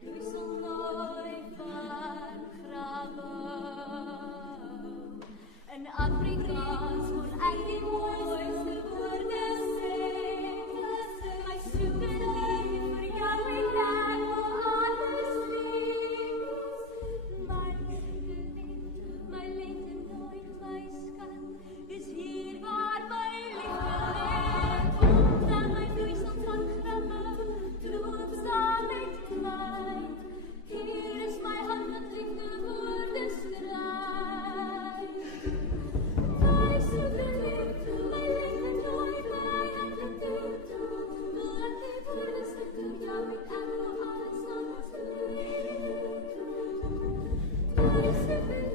Brussel nooit van graven. In Afrikaans moet ek die mooiste woorde sê. My soeke lief vir jou en ek wil alles wees. My lente nooit, my skat, is hier waar my liefde leef. Kom dan my vloeisel van graven, loop saam met my. Hier is my hand wat liefde woorde skryf. My soeke lief, my lente nooit, my hande toe. Laat die woorde stik door jou en ek wil alles anders leef. My soeke